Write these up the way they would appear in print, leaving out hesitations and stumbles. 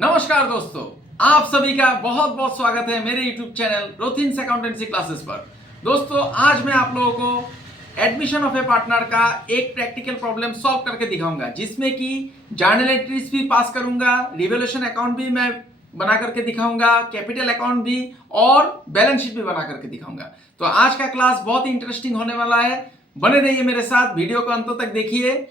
नमस्कार दोस्तों, आप सभी का बहुत बहुत स्वागत है मेरे YouTube चैनल रोथिन्स अकाउंटेंसी क्लासेस पर। दोस्तों, आज मैं आप लोगों को एडमिशन ऑफ ए पार्टनर का एक प्रैक्टिकल प्रॉब्लम सॉल्व करके दिखाऊंगा, जिसमें कि जर्नल एंट्रीज भी पास करूंगा, रिवोल्यूशन अकाउंट भी मैं बना करके दिखाऊंगा, कैपिटल अकाउंट भी और बैलेंस शीट भी बना करके दिखाऊंगा। तो आज का क्लास बहुत ही इंटरेस्टिंग होने वाला है। बने रहिए मेरे साथ, वीडियो को अंत तक देखिए।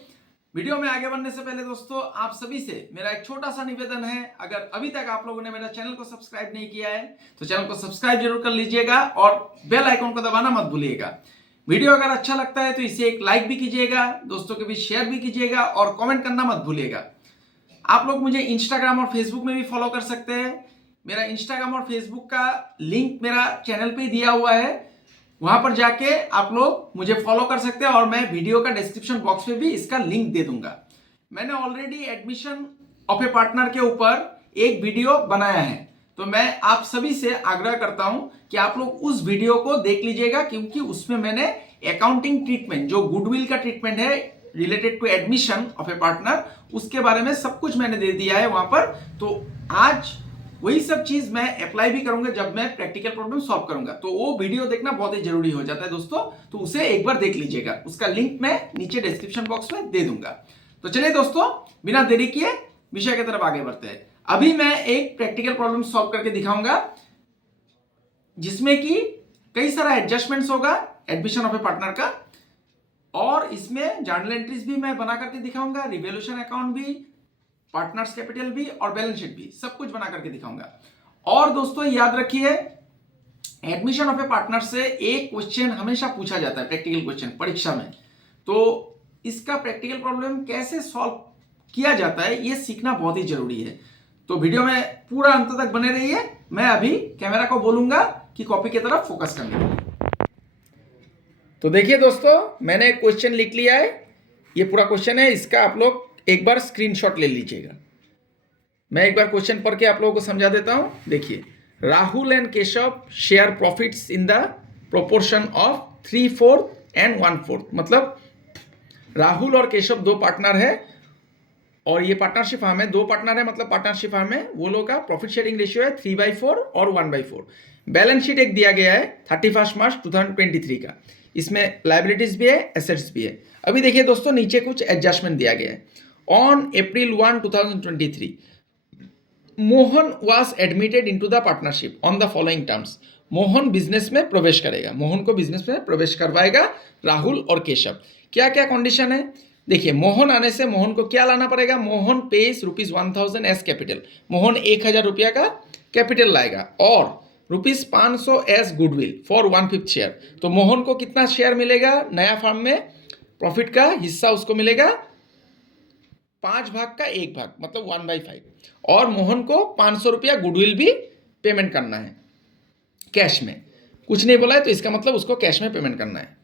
वीडियो में आगे बढ़ने से पहले दोस्तों, आप सभी से मेरा एक छोटा सा निवेदन है। अगर अभी तक आप लोगों ने मेरा चैनल को सब्सक्राइब नहीं किया है तो चैनल को सब्सक्राइब जरूर कर लीजिएगा और बेल आइकन को दबाना मत भूलिएगा। वीडियो अगर अच्छा लगता है तो इसे एक लाइक भी कीजिएगा, दोस्तों के बीच शेयर भी कीजिएगा और कमेंट करना मत भूलिएगा। आप लोग मुझे इंस्टाग्राम और फेसबुक में भी फॉलो कर सकते हैं। मेरा इंस्टाग्राम और फेसबुक का लिंक मेरा चैनल पे दिया हुआ है, वहां पर जाके आप लोग मुझे फॉलो कर सकते हैं और मैं वीडियो का डिस्क्रिप्शन बॉक्स में भी इसका लिंक दे दूंगा। मैंने already admission of a partner के ऊपर एक वीडियो बनाया है, तो मैं आप सभी से आग्रह करता हूं कि आप लोग उस वीडियो को देख लीजिएगा, क्योंकि उसमें मैंने अकाउंटिंग ट्रीटमेंट, जो गुडविल का ट्रीटमेंट है related to admission of a partner, उसके बारे में सब कुछ मैंने दे दिया है वहां पर। तो आज वही सब चीज मैं अप्लाई भी करूंगा जब मैं प्रैक्टिकल प्रॉब्लम सॉल्व करूंगा। तो वो वीडियो देखना बहुत ही जरूरी हो जाता है दोस्तों, तो उसे एक बार देख लीजिएगा। उसका लिंक मैं नीचे डिस्क्रिप्शन बॉक्स में दे दूंगा। तो चलिए दोस्तों, बिना देरी किए विषय की तरफ आगे बढ़ते हैं। अभी मैं एक प्रैक्टिकल प्रॉब्लम सॉल्व करके दिखाऊंगा, जिसमें कि कई सारा एडजस्टमेंट्स होगा एडमिशन ऑफ ए पार्टनर का, और इसमें जर्नल एंट्रीज भी मैं बना करके दिखाऊंगा, रिवोल्यूशन अकाउंट भी, पार्टनर्स कैपिटल भी और बैलेंस शीट भी, सब कुछ बना करके दिखाऊंगा। और दोस्तों याद रखिए, एडमिशन ऑफ ए पार्टनर से एक क्वेश्चन हमेशा पूछा जाता है, प्रैक्टिकल क्वेश्चन परीक्षा में। तो इसका प्रैक्टिकल प्रॉब्लम कैसे सॉल्व किया जाता है ये सीखना बहुत ही जरूरी है। तो वीडियो में पूरा अंत तक बने रहिए। मैं अभी कैमरा को बोलूंगा कि कॉपी की तरफ फोकस करने। तो देखिए दोस्तों, मैंने एक क्वेश्चन लिख लिया है। ये पूरा क्वेश्चन है, इसका आप लोग एक बार स्क्रीनशॉट ले लीजिएगा। मैं एक बार क्वेश्चन पढ़ के आप लोगों को समझा देता हूं। देखिए, Rahul and Keshav share profits in the proportion of 3/4 and 1/4। मतलब राहुल और केशव दो पार्टनर है और ये पार्टनरशिप फार्म है, दो पार्टनर है, मतलब पार्टनरशिप फार्म है। वो लोग का प्रॉफिट शेयरिंग रेशियो है 3/4 और 1/4। बैलेंस शीट एक दिया गया है 31 मार्च 2023 का। इसमें लाइबिलिटीज भी है, एसेट्स भी है। अभी देखिए दोस्तों, नीचे कुछ एडजस्टमेंट दिया गया है। On April 1, 2023, Mohan was admitted into the partnership on the following terms। Mohan business में प्रवेश करेगा, मोहन को बिजनेस में प्रवेश करवाएगा राहुल और केशव। क्या क्या कंडीशन है देखिए। मोहन आने से मोहन को क्या लाना पड़ेगा? Mohan pays ₹1000 as capital. Mohan 1000 रुपया का कैपिटल लाएगा और ₹500 एज गुडविल फॉर 1/5 शेयर। तो मोहन को कितना शेयर मिलेगा नया फार्म में? प्रॉफिट का हिस्सा उसको मिलेगा 5 भाग का 1 भाग, मतलब 1/5। और मोहन को 500 रुपया गुडविल भी पेमेंट करना है कैश में। कुछ नहीं बोला है तो इसका मतलब उसको कैश में पेमेंट करना है।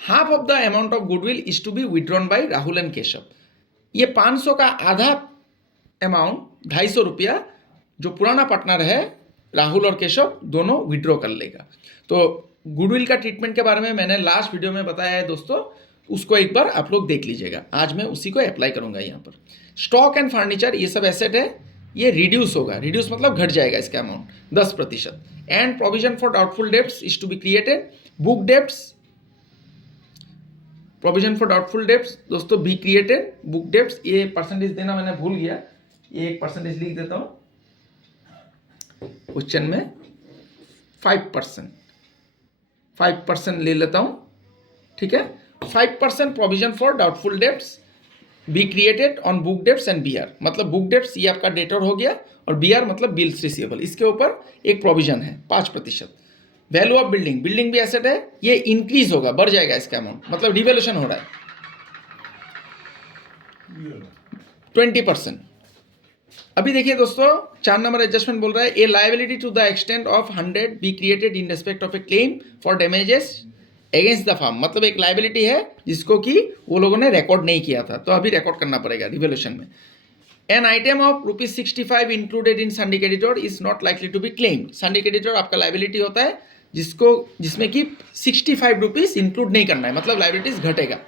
Half of the amount of goodwill is to be withdrawn by Rahul and Keshav. ये 500 का आधा अमाउंट 250 रुपया जो पुराना पार्टनर है राहुल और केशव दोनों विड्रॉ कर लेगा। तो गुडविल का ट्रीटमेंट के बारे में मैंने लास्ट वीडियो में बताया है दोस्तों, उसको एक बार आप लोग देख लीजिएगा। आज मैं उसी को अप्लाई करूंगा यहाँ पर। स्टॉक एंड फर्नीचर ये सब एसेट है, ये रिड्यूस होगा। रिड्यूस मतलब घट जाएगा इसका amount 10%। And provision for doubtful debts is to be created. Book debts, provision for doubtful debts दोस्तों बी क्रिएटेड। बुक डेब्ट्स, ये परसेंटेज देना मैंने भूल गया, ये एक परसेंटेज लिख देता हूँ क्वेश्चन में। 5% ले लेता हूँ, ठीक है। 5% provision for doubtful debts be created on book debts and B R. मतलब बुक डेब्ट्स ये आपका डेटर हो गया और बीआर मतलब बिल्स रिसीवेबल, इसके ऊपर एक प्रोविजन है 5%। वैल्यू ऑफ बिल्डिंग, बिल्डिंग भी एसेट है, ये इंक्रीज होगा, बढ़ जाएगा इसका अमाउंट, मतलब रिवोल्यूशन हो रहा है 20%। अभी देखिए दोस्तों, 4 नंबर एडजस्टमेंट बोल रहा है a liability to the extent of 100 be created in respect of a claim for damages against the firm. मतलब एक लायबिलिटी है जिसको कि वो लोगों ने रिकॉर्ड नहीं किया था, तो अभी रिकॉर्ड करना पड़ेगा रिवोल्यूशन में। An item of ₹65 included in sundry creditor is not likely to be claimed. Sundry creditor आपका लायबिलिटी होता है जिसमें कि ₹65 इंक्लूड नहीं करना है, मतलब लायबिलिटीज घटेगा।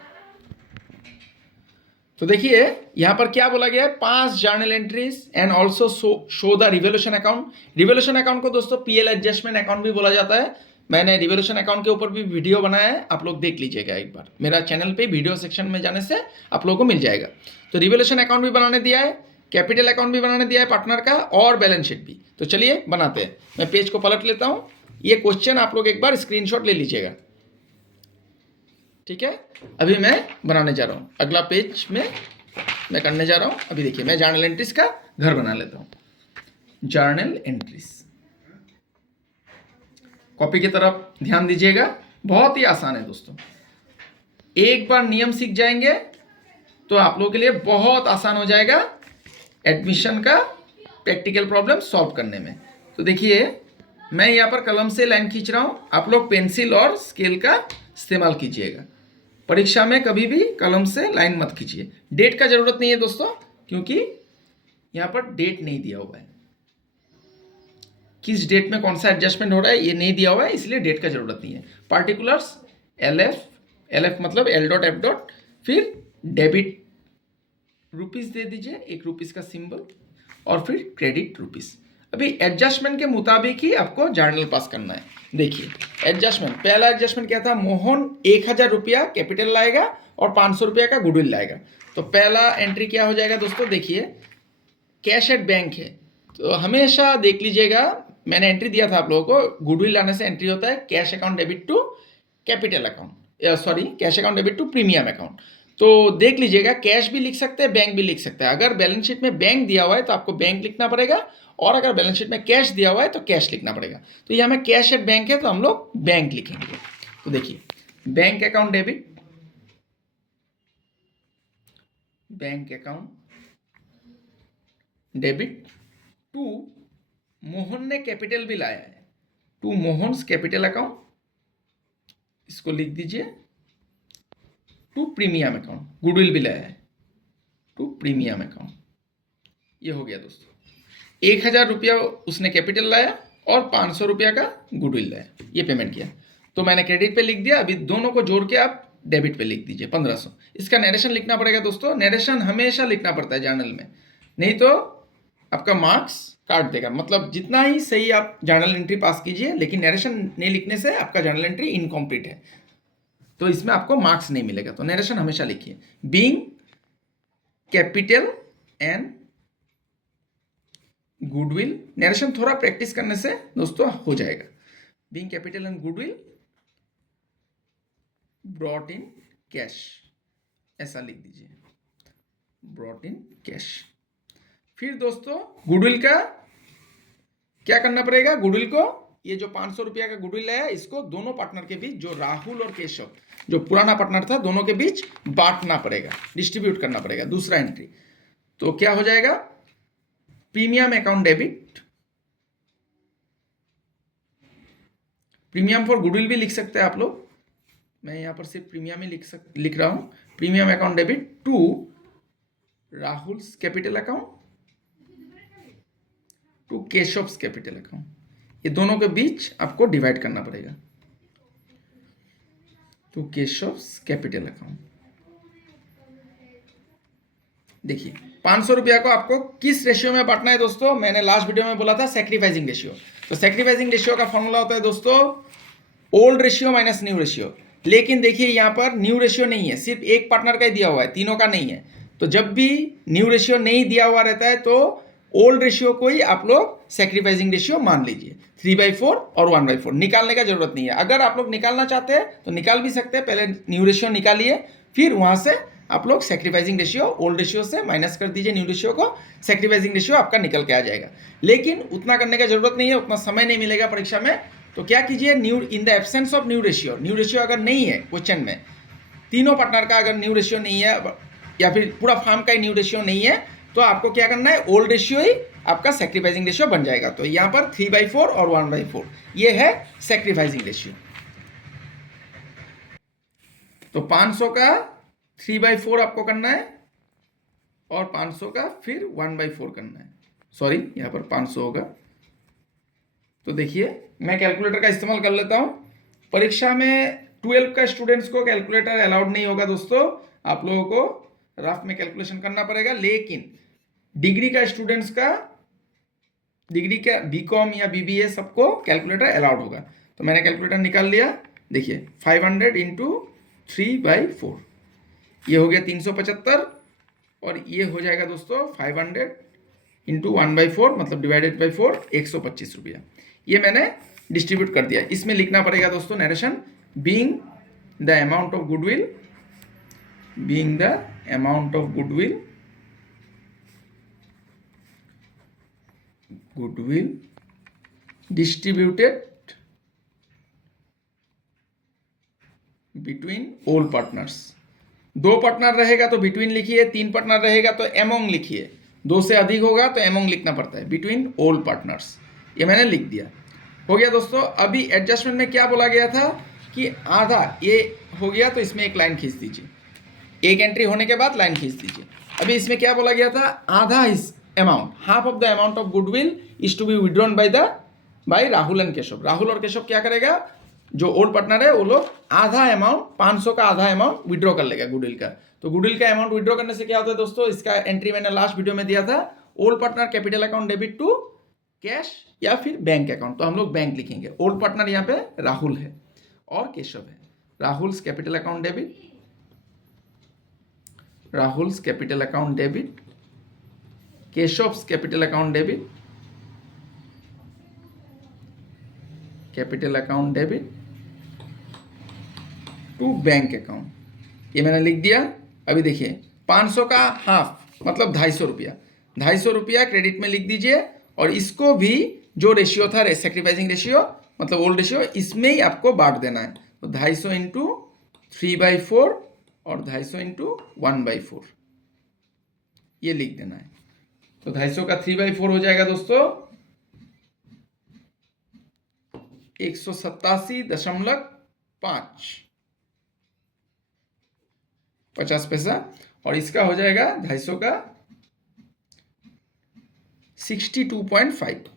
तो देखिए यहाँ पर क्या बोला गया है, 5 journal entries and also show the revolution account. Revolution account को दोस्तों पीएल एडजस्टमेंट अकाउंट भी बोला जाता है। मैंने रिवोल्यूशन अकाउंट के ऊपर भी वीडियो बनाया है, आप लोग देख लीजिएगा एक बार, मेरा चैनल पे वीडियो सेक्शन में जाने से आप लोगों को मिल जाएगा। तो रिवोल्यूशन अकाउंट भी बनाने दिया है, कैपिटल अकाउंट भी बनाने दिया है पार्टनर का, और बैलेंस शीट भी। तो चलिए बनाते हैं। मैं पेज को पलट लेता हूँ, ये क्वेश्चन आप लोग एक बार स्क्रीनशॉट ले लीजिएगा, ठीक है। अभी मैं बनाने जा रहा हूँ, अगला पेज में मैं करने जा रहा हूँ। अभी देखिए मैं जर्नल एंट्रीज का घर बना लेता हूँ। जर्नल एंट्रीज, कॉपी की तरफ ध्यान दीजिएगा, बहुत ही आसान है दोस्तों। एक बार नियम सीख जाएंगे तो आप लोगों के लिए बहुत आसान हो जाएगा एडमिशन का प्रैक्टिकल प्रॉब्लम सॉल्व करने में। तो देखिए मैं यहाँ पर कलम से लाइन खींच रहा हूँ, आप लोग पेंसिल और स्केल का इस्तेमाल कीजिएगा। परीक्षा में कभी भी कलम से लाइन मत खींचिए। डेट का जरूरत नहीं है दोस्तों, क्योंकि यहाँ पर डेट नहीं दिया हुआ है, किस डेट में कौन सा एडजस्टमेंट हो रहा है ये नहीं दिया हुआ है, इसलिए डेट का जरूरत नहीं है। पार्टिकुलर्स एल एफ मतलब एल डॉट एफ डॉट, फिर डेबिट रुपीस दे दीजिए, 1 रुपीस का सिंबल, और फिर क्रेडिट रुपीस। अभी एडजस्टमेंट के मुताबिक ही आपको जर्नल पास करना है। देखिए एडजस्टमेंट, पहला एडजस्टमेंट क्या था, मोहन 1000 रुपया कैपिटल लाएगा और 500 रुपया का गुडविल लाएगा। तो पहला एंट्री क्या हो जाएगा दोस्तों, देखिए कैश एट बैंक है, तो हमेशा देख लीजिएगा, मैंने एंट्री दिया था आप लोगों को, गुडविल लाने से एंट्री होता है cash account debit to capital account, sorry cash account debit to premium account. तो देख लीजिएगा कैश भी लिख सकते हैं, बैंक भी लिख सकते हैं। अगर बैलेंस शीट में बैंक दिया हुआ है तो आपको बैंक लिखना पड़ेगा, और अगर बैलेंस शीट में कैश दिया हुआ है तो कैश लिखना पड़ेगा। तो यहाँ में कैश एट बैंक है तो हम लोग बैंक लिखेंगे। तो देखिए bank account debit, bank account debit to, Mohan ने कैपिटल भी लाया है, टू मोहन्स कैपिटल अकाउंट, इसको लिख दीजिए, टू प्रीमियम अकाउंट, गुडविल भी लाया है, टू प्रीमियम अकाउंट। ये हो गया दोस्तों, 1000 रुपया उसने कैपिटल लाया और 500 रुपया का गुडविल लाया, ये पेमेंट किया। तो मैंने क्रेडिट पे लिख दिया, अभी दोनों को जोड़ के आप डेबिट पे लिख दीजिए 1500। इसका नरेशन लिखना पड़ेगा दोस्तों, नरेशन हमेशा लिखना पड़ता है जर्नल में, नहीं तो आपका मार्क्स काट देगा। मतलब जितना ही सही आप जर्नल एंट्री पास कीजिए, लेकिन नरेशन नहीं लिखने से आपका जर्नल एंट्री इनकम्प्लीट है, तो इसमें आपको मार्क्स नहीं मिलेगा। तो नरेशन हमेशा लिखिए, being capital and goodwill. Narration थोड़ा प्रैक्टिस करने से दोस्तों हो जाएगा। Being capital and goodwill brought in cash, ऐसा लिख दीजिए, ब्रॉट इन कैश। फिर दोस्तों गुडविल का क्या करना पड़ेगा, गुडविल को ये जो 500 रुपया का गुडविल है इसको दोनों पार्टनर के बीच, जो राहुल और केशव जो पुराना पार्टनर था, दोनों के बीच बांटना पड़ेगा, डिस्ट्रीब्यूट करना पड़ेगा। दूसरा एंट्री तो क्या हो जाएगा, premium account debit, premium for goodwill भी लिख सकते हैं आप लोग, मैं यहां पर सिर्फ प्रीमियम ही लिख रहा हूं, premium account debit to Rahul's capital account to Keshav's capital account. ये दोनों के बीच आपको डिवाइड करना पड़ेगा, टू केशव्स कैपिटल अकाउंट। देखिए 500 रुपया को आपको किस रेशियो में बांटना है दोस्तों, मैंने लास्ट वीडियो में बोला था सैक्रिफाइसिंग रेशियो। तो सैक्रिफाइसिंग रेशियो का फॉर्मूला होता है दोस्तों old ratio minus new ratio. लेकिन देखिए यहाँ पर न्यू रेशियो नहीं है, सिर्फ एक पार्टनर का ही दिया हुआ है, तीनों का नहीं है। तो जब भी न्यू रेशियो नहीं दिया हुआ रहता है तो ओल्ड रेशियो को ही आप लोग सैक्रिफाइसिंग रेशियो मान लीजिए। 3/4 और 1/4 निकालने का जरूरत नहीं है। अगर आप लोग निकालना चाहते हैं तो निकाल भी सकते हैं, पहले न्यू रेशियो निकालिए, फिर वहां से आप लोग सैक्रिफाइसिंग रेशियो ओल्ड रेशियो से माइनस कर दीजिए न्यू रेशियो को, सैक्रिफाइसिंग रेशियो आपका निकल के आ जाएगा। लेकिन उतना करने का जरूरत नहीं है, उतना समय नहीं मिलेगा परीक्षा में। तो क्या कीजिए, new in the absence of new ratio अगर नहीं है क्वेश्चन में, तीनों पार्टनर का अगर न्यू रेशियो नहीं है या फिर पूरा फॉर्म का ही न्यू रेशियो नहीं है, तो आपको क्या करना है, ओल्ड रेशियो ही आपका सैक्रिफाइसिंग रेशियो बन जाएगा। तो यहाँ पर 3/4 और 1/4 ये है सैक्रिफाइसिंग रेशियो। तो 500 का 3/4 आपको करना है और 500 का फिर 1/4 करना है। सॉरी यहाँ पर 500 होगा। तो देखिए मैं कैलकुलेटर का इस्तेमाल कर लेता हूँ। परीक्षा में 12 का स्टूडेंट्स को कैलकुलेटर अलाउड नहीं होगा दोस्तों, आप लोगों को रफ में कैलकुलेशन करना पड़ेगा, लेकिन डिग्री का स्टूडेंट्स का, डिग्री का बीकॉम या बीबीए सबको कैलकुलेटर अलाउड होगा। तो मैंने कैलकुलेटर निकाल लिया, देखिए 500 इंटू 3/4, ये हो गया 375, और ये हो जाएगा दोस्तों 500 इंटू 1/4 मतलब डिवाइडेड बाई 4, 125 रुपया। ये मैंने डिस्ट्रीब्यूट कर दिया। इसमें लिखना पड़ेगा दोस्तों narration, being the amount of goodwill, being the amount of goodwill distributed between all partners. 2 partner रहेगा तो बिटवीन लिखिए, 3 पार्टनर रहेगा तो एमोंग लिखिए, 2 से अधिक होगा तो एमोंग लिखना पड़ता है, बिटवीन ऑल पार्टनर्स। ये मैंने लिख दिया, हो गया दोस्तों। अभी एडजस्टमेंट में क्या बोला गया था कि आधा ये हो गया तो इसमें एक लाइन खींच दीजिए, एक एंट्री होने के बाद लाइन खींच दीजिए। अभी इसमें क्या बोला गया था, आधा इस amount, half of the amount of goodwill is to be withdrawn by Rahul and Keshav. Rahul और केशव क्या करेगा, जो ओल्ड पार्टनर है वो लोग आधा अमाउंट, 500 का आधा अमाउंट विड्रॉ कर लेगा गुडविल का। तो गुडविल का अमाउंट विड्रॉ करने से क्या होता है दोस्तों, इसका एंट्री मैंने लास्ट वीडियो में दिया था, old partner capital account debit to cash या फिर बैंक अकाउंट। तो हम लोग बैंक लिखेंगे। ओल्ड पार्टनर यहाँ पे राहुल है और केशव है। Rahul's capital account debit, Rahul's capital account debit, Keshav's capital account debit, capital account debit to bank account. ये मैंने लिख दिया। अभी देखिए 500 का हाफ मतलब 250 रुपया, 250 रुपया क्रेडिट में लिख दीजिए, और इसको भी जो रेशियो था सेक्रीफाइसिंग रेशियो मतलब ओल्ड रेशियो, इसमें ही आपको बांट देना है। तो 250 इंटू 3/4 और 250 इंटू 1/4 ये लिख देना है। तो 250 का 3/4 हो जाएगा दोस्तों 187.5 50 पैसा, और इसका हो जाएगा 250 का 62.5।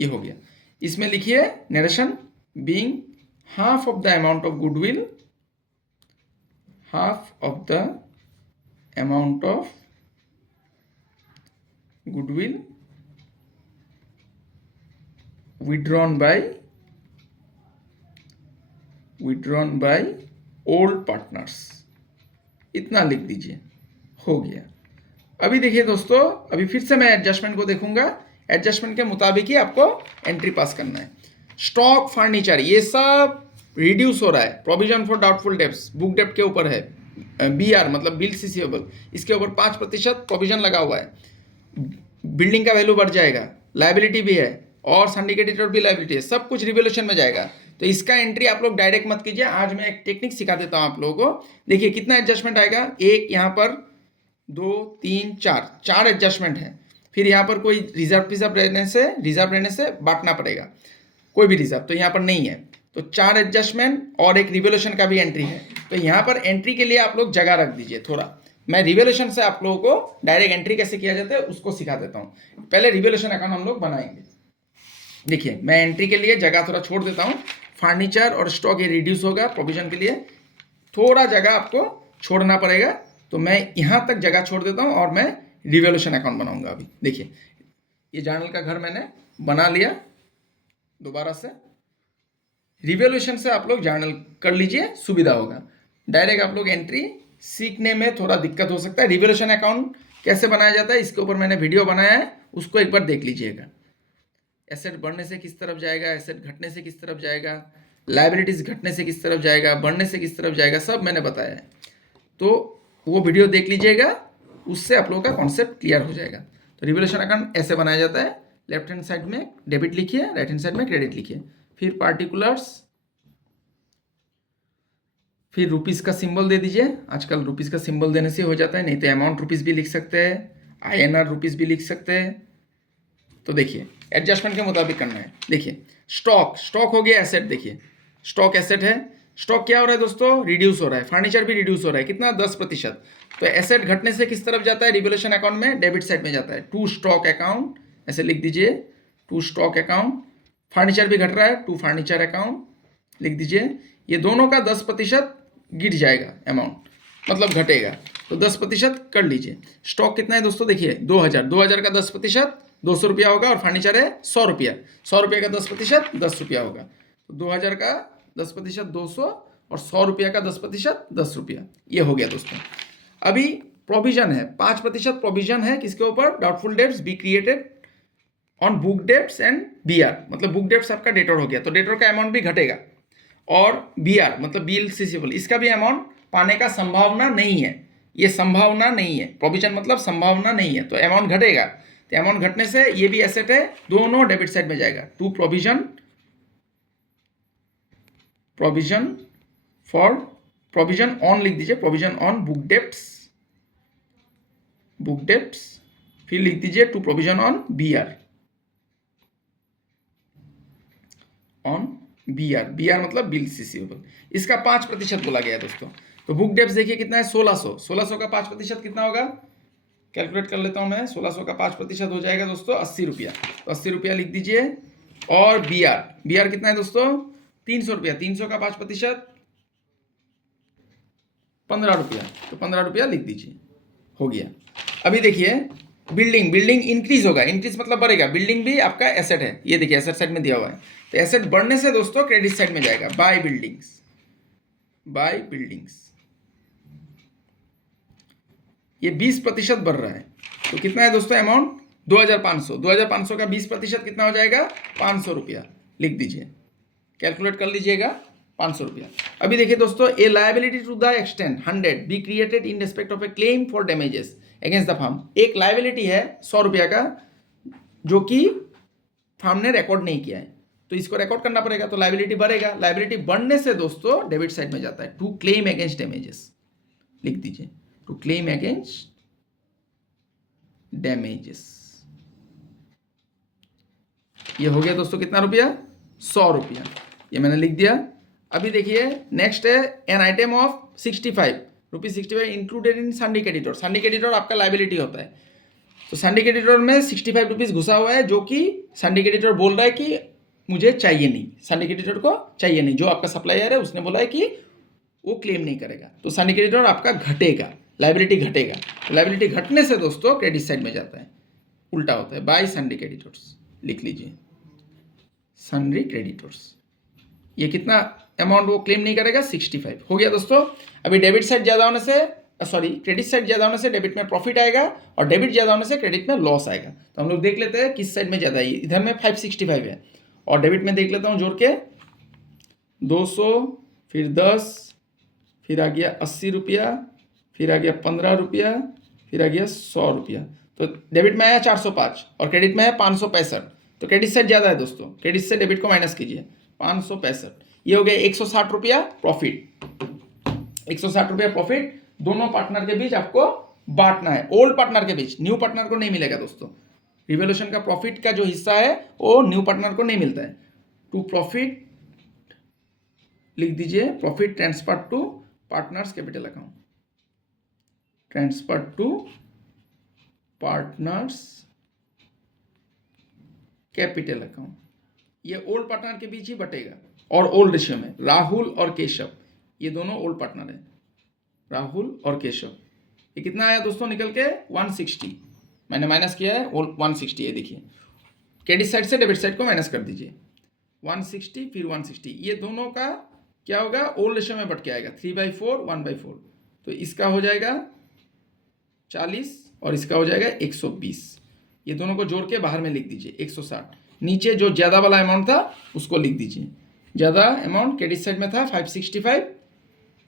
ये हो गया। इसमें लिखिए narration, being half of the amount of goodwill, half of the amount of goodwill withdrawn by old partners, इतना लिख दीजिए, हो गया। अभी देखिए दोस्तों, अभी फिर से मैं एडजस्टमेंट को देखूंगा, एडजस्टमेंट के मुताबिक ही आपको एंट्री पास करना है। स्टॉक, फर्नीचर, ये सब रिड्यूस हो रहा है। Provision for doubtful debts, book डेब्ट के ऊपर है, BR मतलब बिल्स रिसीवेबल, इसके ऊपर 5% प्रोविजन लगा हुआ है। बिल्डिंग का वैल्यू बढ़ जाएगा, लायबिलिटी भी है, और सिंडिकेटेड भी लायबिलिटी है, सब कुछ रिवोल्यूशन में जाएगा। तो इसका एंट्री आप लोग डायरेक्ट मत कीजिए। आज मैं एक टेक्निक सिखा देता हूं आप लोगों को। देखिए कितना एडजस्टमेंट आएगा, एक यहाँ पर 2 3 4 एडजस्टमेंट है। फिर यहाँ पर कोई रिजर्व रहने से बांटना पड़ेगा, कोई भी रिजर्व तो यहाँ पर नहीं है। तो 4 एडजस्टमेंट और एक रिवोल्यूशन का भी एंट्री है। तो यहाँ पर एंट्री के लिए आप लोग जगह रख दीजिए थोड़ा। मैं रिवोल्यूशन से आप लोगों को डायरेक्ट एंट्री कैसे किया जाता है उसको सिखा देता हूँ। पहले रिवोल्यूशन अकाउंट हम लोग बनाएंगे। देखिए मैं एंट्री के लिए जगह थोड़ा छोड़ देता हूँ। फर्नीचर और स्टॉक ये रिड्यूस होगा, प्रोविजन के लिए थोड़ा जगह आपको छोड़ना पड़ेगा। तो मैं यहाँ तक जगह छोड़ देता हूँ और मैं रिवोल्यूशन अकाउंट बनाऊंगा। अभी देखिए ये जर्नल का घर मैंने बना लिया। दोबारा से रिवोल्यूशन से आप लोग जर्नल कर लीजिए, सुविधा होगा। डायरेक्ट आप लोग एंट्री सीखने में थोड़ा दिक्कत हो सकता है। रिवोल्यूशन अकाउंट कैसे बनाया जाता है इसके ऊपर मैंने वीडियो बनाया है, उसको एक बार देख लीजिएगा। एसेट बढ़ने से किस तरफ जाएगा, एसेट घटने से किस तरफ जाएगा, लायबिलिटीज घटने से किस तरफ जाएगा, बढ़ने से किस तरफ जाएगा, सब मैंने बताया है। तो वो वीडियो देख लीजिएगा, उससे आप लोगों का कॉन्सेप्ट क्लियर हो जाएगा। तो रिवोल्यूशन अकाउंट ऐसे बनाया जाता है। लेफ्ट हैंड साइड में डेबिट लिखिए, राइट हैंड साइड में क्रेडिट लिखिए, फिर पार्टिकुलर्स, फिर रुपीज़ का सिंबल दे दीजिए। आजकल रुपीज़ का सिंबल देने से हो जाता है, नहीं तो अमाउंट रुपीज़ भी लिख सकते हैं, INR रुपीज़ भी लिख सकते हैं। तो देखिए एडजस्टमेंट के मुताबिक करना है। देखिए स्टॉक हो गया, एसेट देखिए स्टॉक एसेट है। स्टॉक क्या हो रहा है दोस्तों, रिड्यूस हो रहा है। फर्नीचर भी रिड्यूस हो रहा है, कितना 10%। तो एसेट घटने से किस तरफ जाता है, रिवोल्यूशन अकाउंट में डेबिट साइड में जाता है। टू स्टॉक अकाउंट ऐसे लिख दीजिए, टू स्टॉक अकाउंट। फर्नीचर भी घट रहा है, टू फर्नीचर अकाउंट लिख दीजिए। ये दोनों का 10% गिर जाएगा अमाउंट, मतलब घटेगा। तो 10% कर लीजिए। स्टॉक कितना है दोस्तों, देखिए 2000 का 10% 200 रुपया होगा, और फर्नीचर है 100 रुपया, 100 रुपया का 10% 10 रुपया होगा। तो 2000 का 10% 200 और 100 रुपया का 10% 10 रुपया, ये हो गया दोस्तों। अभी प्रोविजन है 5% प्रोविजन है किसके ऊपर, doubtful debts be created on book debts and B R, मतलब बुक डेट्स आपका डेटर हो गया तो डेटर का अमाउंट भी घटेगा, और बीआर मतलब बिल रिसीवेबल, इसका भी अमाउंट पाने का संभावना नहीं है, ये संभावना नहीं है, प्रोविजन मतलब संभावना नहीं है, तो अमाउंट घटेगा। तो अमाउंट घटने से ये भी एसेट है, दोनों डेबिट साइड में जाएगा। To provision for provision on लिख दीजिए, प्रोविजन ऑन बुक डेट्स, फिर लिख दीजिए to provision on B R, B R मतलब बिल रिसीवेबल, इसका 5% बोला गया है दोस्तों। तो बुक डेप्स देखिए कितना है, 1600 का 5% कितना होगा, कैलकुलेट कर लेता हूं मैं। 1600 का 5% हो जाएगा दोस्तों 80 रुपया, तो 80 रुपया लिख दीजिए। और बीआर कितना है दोस्तों, 300 रुपया, 300 का 5% 15 रुपया, तो 15 रुपया लिख दीजिए, हो गया। अभी देखिए बिल्डिंग इंक्रीज होगा, इंक्रीज मतलब बढ़ेगा, बिल्डिंग भी आपका एसेट है, ये देखिए एसेट साइड में दिया हुआ है, तो एसेट बढ़ने से दोस्तों क्रेडिट साइड में जाएगा, बाय बिल्डिंग्स, ये 20% बढ़ रहा है, तो कितना है दोस्तों अमाउंट, 2500 का 20% कितना हो जाएगा, 500 रुपया लिख दीजिए, कैलकुलेट कर लीजिएगा, 500 रुपया। अभी देखिए दोस्तों, a liability to the extent 100 be created in respect of a claim for damages against the firm, एक लायबिलिटी है 100 रुपया का जो कि फर्म ने रिकॉर्ड नहीं किया है, तो इसको रिकॉर्ड करना पड़ेगा, तो लायबिलिटी बढ़ेगा, लायबिलिटी बढ़ने से दोस्तों डेबिट साइड में जाता है। टू क्लेम अगेंस्ट डैमेजेस लिख दीजिए, टू क्लेम अगेंस्ट डैमेजेस, ये हो गया दोस्तों कितना रुपया, 100 रुपया, ये मैंने लिख दिया। अभी देखिए नेक्स्ट है N item of 65 included in Sandy creditor, Sandy creditor आपका लायबिलिटी होता है, तो सैंडी क्रेडिटर में 65 रुपीज घुसा हुआ है, जो कि सैंडी क्रेडिटर बोल रहा है कि मुझे चाहिए नहीं, सैंडी क्रेडिटर को चाहिए नहीं, जो आपका सप्लायर है उसने बोला है कि वो क्लेम नहीं करेगा, तो सैंडी क्रेडिटर आपका घटेगा, लायबिलिटी घटेगा, तो लायबिलिटी घटने से दोस्तों क्रेडिट साइड में जाता है, उल्टा होता है, बाय सैंडी क्रेडिटर्स लिख लीजिए, सैंडी क्रेडिटर्स, ये कितना अमाउंट वो क्लेम नहीं करेगा, 65 हो गया दोस्तों। अभी डेबिट साइड ज़्यादा होने से क्रेडिट साइड ज़्यादा होने से डेबिट में प्रॉफिट आएगा, और डेबिट ज़्यादा होने से क्रेडिट में लॉस आएगा, तो हम लोग देख लेते हैं किस साइड में ज़्यादा है, इधर में 565 है, और डेबिट में देख लेता हूँ जोड़ के 200, फिर 10, फिर आ गया 80 रुपया, फिर आ गया 15 रुपया, फिर आ गया 100 रुपया, तो डेबिट में आया 405 और क्रेडिट में है 565, तो क्रेडिट साइड ज़्यादा है दोस्तों, क्रेडिट से डेबिट को माइनस कीजिए, 565, ये हो गया 160 रुपया प्रॉफिट, 160 रुपया प्रॉफिट दोनों पार्टनर के बीच आपको बांटना है, ओल्ड पार्टनर के बीच, न्यू पार्टनर को नहीं मिलेगा दोस्तों, रिवोल्यूशन का प्रॉफिट का जो हिस्सा है वो न्यू पार्टनर को नहीं मिलता है। टू प्रॉफिट लिख दीजिए, profit transfer to partners capital account, transfer to partners capital account, ये ओल्ड पार्टनर के बीच ही बटेगा, और ओल्ड रेशियो में राहुल और केशव, ये दोनों ओल्ड पार्टनर है, राहुल और केशव, ये कितना आया दोस्तों निकल के 160, मैंने माइनस किया है 160, ये देखिए क्रेडिट साइड से डेबिट साइड को माइनस कर दीजिए, 160 फिर 160, ये दोनों का क्या होगा, ओल्ड रेशियो में बट के आएगा, 3/4 1/4, तो इसका हो जाएगा 40 और इसका हो जाएगा 120, ये दोनों को जोड़ के बाहर में लिख दीजिए 160, नीचे जो ज़्यादा वाला अमाउंट था उसको लिख दीजिए, ज़्यादा अमाउंट क्रेडिट साइड में था 565,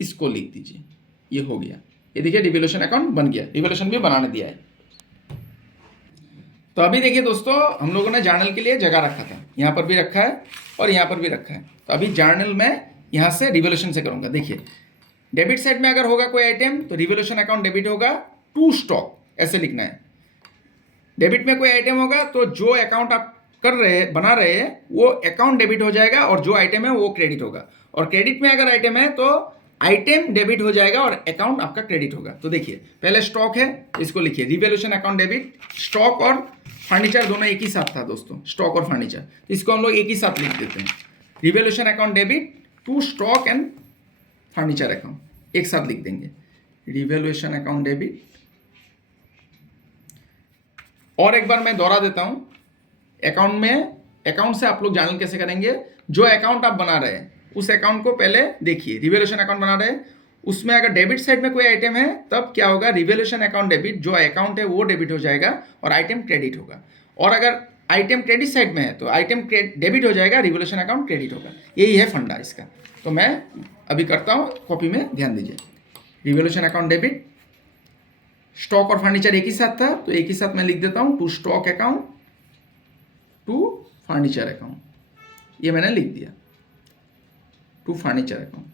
इसको लिख दीजिए, ये हो गया, ये देखिए रिवोल्यूशन अकाउंट बन गया, रिवोल्यूशन भी बनाने दिया है। तो अभी देखिए दोस्तों, हम लोगों ने जर्नल के लिए जगह रखा था, यहाँ पर भी रखा है और यहाँ पर भी रखा है, तो अभी जर्नल में यहाँ से रिवोल्यूशन से करूँगा। देखिए डेबिट साइड में अगर होगा कोई आइटम तो रिवोल्यूशन अकाउंट डेबिट होगा टू स्टॉक, ऐसे लिखना है। डेबिट में कोई आइटम होगा तो जो अकाउंट आप बना रहे हैं वो अकाउंट डेबिट हो जाएगा, और जो आइटम है वो क्रेडिट होगा, और क्रेडिट में अगर आइटम है तो आइटम डेबिट हो जाएगा और अकाउंट आपका क्रेडिट होगा। तो देखिए पहले स्टॉक है, इसको लिखिए रिवोल्यूशन अकाउंट डेबिट, स्टॉक और फर्नीचर दोनों एक ही साथ था दोस्तों, स्टॉक और फर्नीचर, इसको हम लोग एक ही साथ लिख देते हैं, revolution account debit to stock and furniture account, एक साथ लिख देंगे, रिवैल्यूएशन अकाउंट डेबिट। और एक बार मैं दोहरा देता हूं, अकाउंट से आप लोग जानल कैसे करेंगे। जो अकाउंट आप बना रहे हैं उस अकाउंट को पहले देखिए, रिवैल्यूएशन अकाउंट बना रहे हैं, उसमें अगर डेबिट साइड में कोई आइटम है तब क्या होगा, रिवैल्यूएशन अकाउंट डेबिट, जो अकाउंट है वो डेबिट हो जाएगा और आइटम क्रेडिट होगा। और अगर आइटम क्रेडिट साइड में है तो आइटम डेबिट हो जाएगा, रिवैल्यूएशन अकाउंट क्रेडिट होगा। यही है फंडा इसका। तो मैं अभी करता हूँ, कॉपी में ध्यान दीजिए। रिवैल्यूएशन अकाउंट डेबिट, स्टॉक और फर्नीचर एक ही साथ था तो एक ही साथ मैं लिख देता हूँ, to stock account to furniture account, ये मैंने लिख दिया, टू फर्नीचर अकाउंट।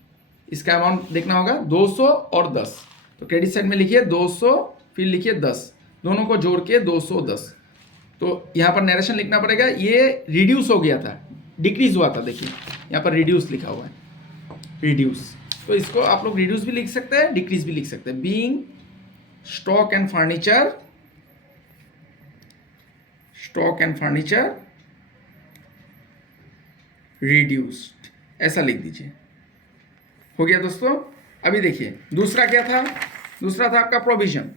इसका अमाउंट देखना होगा 200 और 10, तो क्रेडिट साइड में लिखिए 200 फिर लिखिए 10, दोनों को जोड़ के 210। तो यहाँ पर नरेशन लिखना पड़ेगा, ये रिड्यूस हो गया था, डिक्रीज हुआ था, देखिए यहाँ पर रिड्यूस लिखा हुआ है, रिड्यूस। तो इसको आप लोग रिड्यूस भी लिख सकते हैं, डिक्रीज भी लिख सकते हैं। Being stock and furniture, stock and furniture reduced, ऐसा लिख दीजिए। हो गया दोस्तों। अभी देखिए दूसरा क्या था, दूसरा था आपका प्रोविजन,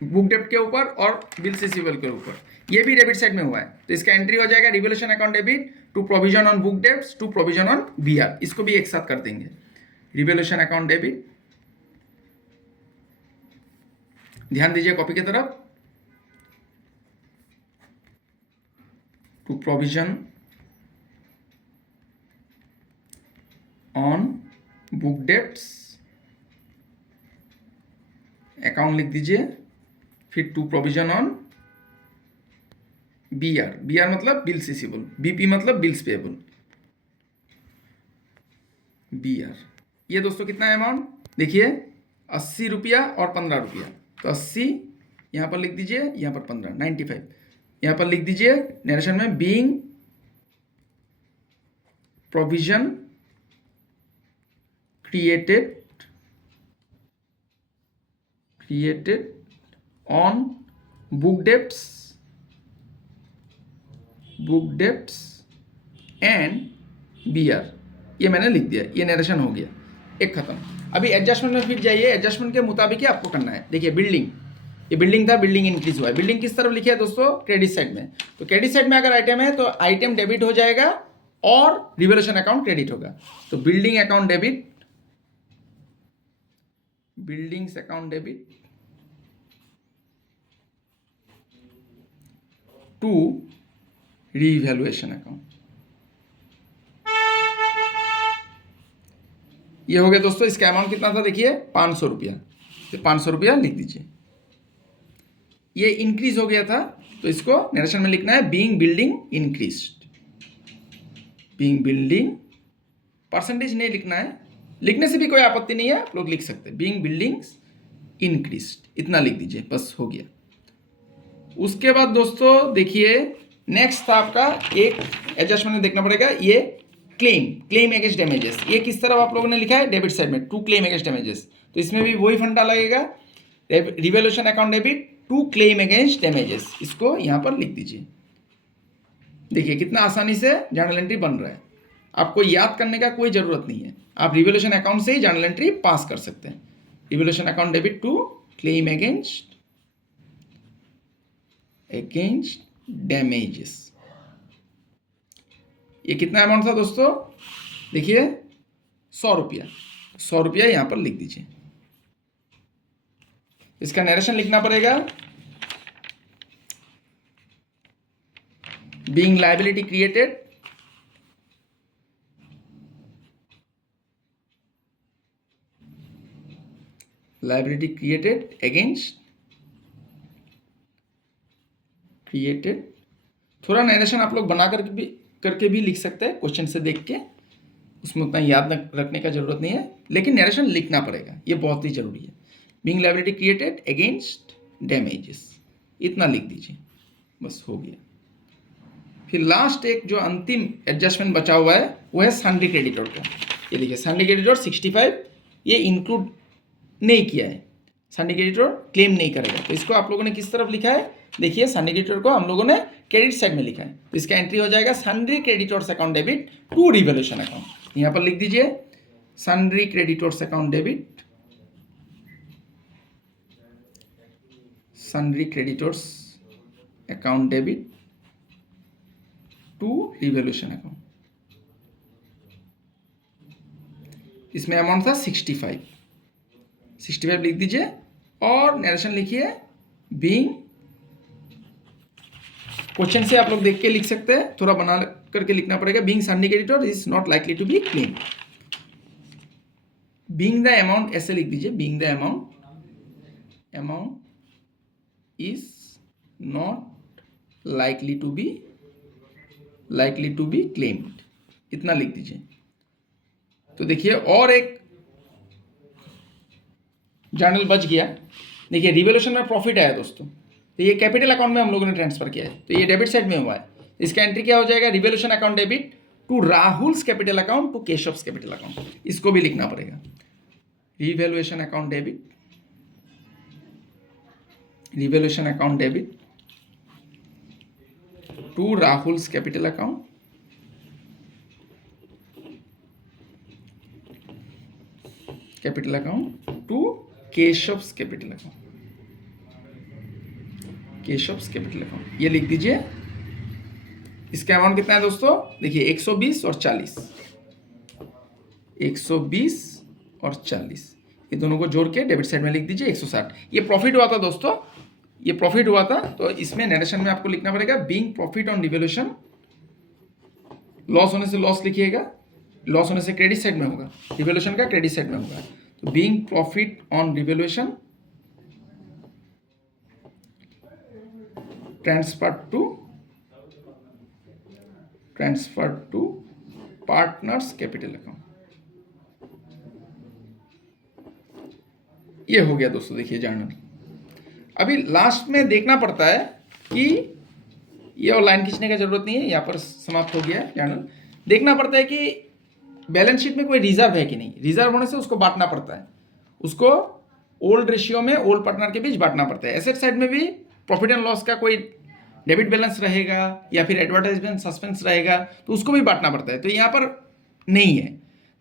बुक डेप्ट के ऊपर और बिल रिसीवेबल के ऊपर, ये भी डेबिट साइड में हुआ है तो इसका एंट्री हो जाएगा revaluation account debit to provision on book debts to provision on B R. इसको भी एक साथ कर देंगे, रिवैल्यूएशन अकाउंट डेबिट, ध्यान दीजिए कॉपी की तरफ, to provision on book debts account लिख दीजिए, फिर to provision on B R, B R मतलब बिल्स रिसीवेबल, बीपी मतलब बिल्स पेएबल, बीआर। ये दोस्तों कितना है अमाउंट, देखिए 80 रुपया और 15 रुपया, तो 80 यहाँ पर लिख दीजिए, यहाँ पर 15, 95 यहाँ पर लिख दीजिए नरेशन में, being provision created on book debts and BR, ये मैंने लिख दिया, ये नरेशन हो गया, एक खत्म। अभी एडजस्टमेंट में फिर जाइए, एडजस्टमेंट के मुताबिक ही आपको करना है। देखिए बिल्डिंग, ये बिल्डिंग था, बिल्डिंग इंक्रीज हुआ है, बिल्डिंग किस तरफ लिखी है दोस्तों, क्रेडिट साइड में। तो क्रेडिट साइड में अगर आइटम है तो आइटम डेबिट हो जाएगा और रिवैल्यूएशन अकाउंट क्रेडिट होगा। तो building account debit, buildings account debit to revaluation account, ये हो गया दोस्तों। इसका अमाउंट कितना था देखिए 500 रुपया, तो 500 रुपया लिख दीजिए। ये इंक्रीज हो गया था तो इसको नरेशन में लिखना है, being building increased, being building, percentage नहीं लिखना है, लिखने से भी कोई आपत्ति नहीं है, आप लोग लिख सकते हैं, बीइंग बिल्डिंग्स इंक्रीज्ड, इतना लिख दीजिए, बस हो गया। उसके बाद दोस्तों देखिए नेक्स्ट था आपका एक एडजस्टमेंट में देखना पड़ेगा, ये क्लेम अगेंस्ट डैमेजेस, ये किस तरह आप लोगों ने लिखा है डेबिट साइड में, टू क्लेम अगेंस्ट डैमेजेस, तो इसमें भी वही फंडा लगेगा, revaluation account debit to claim against damages, इसको यहाँ पर लिख दीजिए। देखिए कितना आसानी से जर्नल एंट्री बन रहा है, आपको याद करने का कोई जरूरत नहीं है, आप रिवैल्यूएशन अकाउंट से ही जर्नल एंट्री पास कर सकते हैं। Revaluation account debit to claim against damages, ये कितना अमाउंट था दोस्तों, देखिए 100 रुपया, 100 रुपया यहां पर लिख दीजिए। इसका नरेशन लिखना पड़ेगा, being liability created against created, थोड़ा नरेशन आप लोग बना करके भी लिख सकते हैं, क्वेश्चन से देख के, उसमें उतना याद रखने का जरूरत नहीं है, लेकिन नरेशन लिखना पड़ेगा, ये बहुत ही जरूरी है। Being liability created against damages, इतना लिख दीजिए, बस हो गया। फिर लास्ट एक जो अंतिम एडजस्टमेंट बचा हुआ है वो है सन्ड्री क्रेडिटर का, ये देखिए सन्ड्री क्रेडिटर 65, ये इंक्लूड नहीं किया है, सन्ड्री क्रेडिटर क्लेम नहीं करेगा, तो इसको आप लोगों ने किस तरफ लिखा है, देखिए सन्ड्री क्रेडिटर को हम लोगों ने क्रेडिट साइड में लिखा है, तो इसका एंट्री हो जाएगा sundry creditors account debit to revaluation account, यहाँ पर लिख दीजिए sundry creditors account debit sundry creditors account debit to revolution account. इसमें अमाउंट था 65 लिख दीजिए और नरेशन लिखिए बीइंग, क्वेश्चन से आप लोग देख के लिख सकते हैं, थोड़ा बना करके लिखना पड़ेगा। Being sundry creditor is not likely to be claim. Being the amount ऐसे लिख दीजिए, being the amount is not likely to be claimed, इतना लिख दीजिए। तो देखिए और एक जर्नल बच गया। देखिए रिवोल्यूशन में प्रॉफिट आया दोस्तों, तो ये कैपिटल अकाउंट में हम लोगों ने ट्रांसफर किया है, तो ये डेबिट साइड में हुआ है। इसका एंट्री क्या हो जाएगा, revaluation account debit to Rahul's capital account to Keshav's capital account, इसको भी लिखना पड़ेगा। Revaluation account debit to Rahul's capital account to Keshav's capital account, ये लिख दीजिए। इसका अमाउंट कितना है दोस्तों, देखिए 120 और 40, 120 और 40, ये दोनों को जोड़ के डेबिट साइड में लिख दीजिए 160। ये प्रॉफिट हुआ था दोस्तों, ये प्रॉफिट हुआ था, तो इसमें नरेशन में आपको लिखना पड़ेगा being profit on revolution. Loss होने से लॉस लिखिएगा, लॉस होने से क्रेडिट साइड में होगा, रिवोल्यूशन का क्रेडिट साइड में होगा। तो being profit on revolution transfer to partners capital account, ये हो गया दोस्तों। देखिए जर्नल, अभी लास्ट में देखना पड़ता है कि ये और लाइन खींचने का जरूरत नहीं है, यहाँ पर समाप्त हो गया जर्नल। देखना पड़ता है कि बैलेंस शीट में कोई रिजर्व है कि नहीं, रिजर्व होने से उसको बांटना पड़ता है, उसको ओल्ड रेशियो में ओल्ड पार्टनर के बीच बांटना पड़ता है। एसेट साइड में भी प्रॉफिट एंड लॉस का कोई डेबिट बैलेंस रहेगा या फिर एडवर्टाइजमेंट सस्पेंस रहेगा, तो उसको भी बांटना पड़ता है। तो यहाँ पर नहीं है,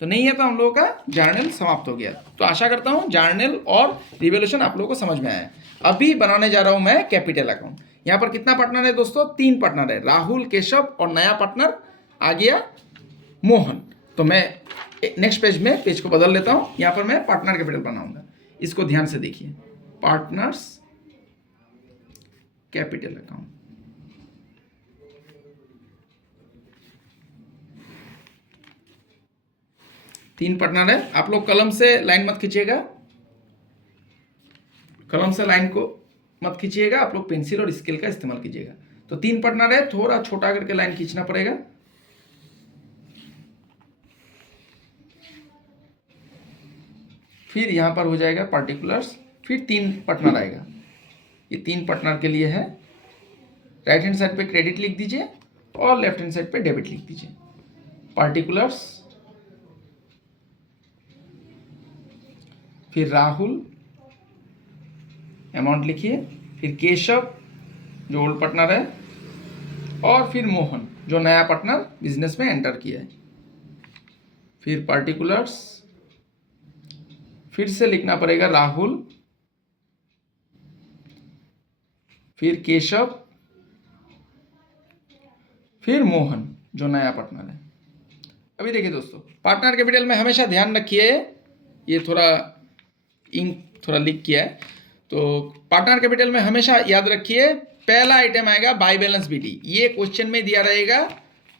तो हम लोगों का जर्नल समाप्त हो गया। तो आशा करता हूँ जर्नल और रिवोल्यूशन आप लोगों को समझ में आया। अभी बनाने जा रहा हूँ मैं कैपिटल अकाउंट। यहाँ पर कितना पार्टनर है दोस्तों, 3 पार्टनर है, राहुल, केशव और नया पार्टनर आ गया मोहन। तो मैं नेक्स्ट पेज को बदल लेता हूँ, यहाँ पर मैं पार्टनर कैपिटल बनाऊंगा। इसको ध्यान से देखिए, पार्टनर्स कैपिटल अकाउंट। तीन पार्टनर है, आप लोग कलम से लाइन मत खींचिएगा, कलम से लाइन को मत खींचिएगा, आप लोग पेंसिल और स्केल का इस्तेमाल कीजिएगा। तो 3 पार्टनर है, थोड़ा छोटा करके लाइन खींचना पड़ेगा। फिर यहां पर हो जाएगा पार्टिकुलर्स, फिर 3 पार्टनर आएगा, ये 3 पार्टनर के लिए है। राइट हैंड साइड पे क्रेडिट लिख दीजिए और लेफ्ट हैंड साइड पे डेबिट लिख दीजिए। पार्टिकुलर्स, फिर राहुल अमाउंट लिखिए, फिर केशव जो ओल्ड पार्टनर है, और फिर मोहन जो नया पार्टनर बिजनेस में एंटर किया है। फिर पार्टिकुलर्स, फिर से लिखना पड़ेगा राहुल, फिर केशव, फिर मोहन जो नया पार्टनर है। अभी देखिए दोस्तों, पार्टनर कैपिटल में हमेशा ध्यान रखिए, ये थोड़ा इंक थोड़ा लीक किया है, तो पार्टनर कैपिटल में हमेशा याद रखिए पहला आइटम आएगा बाय बैलेंस बीडी। ये क्वेश्चन में दिया रहेगा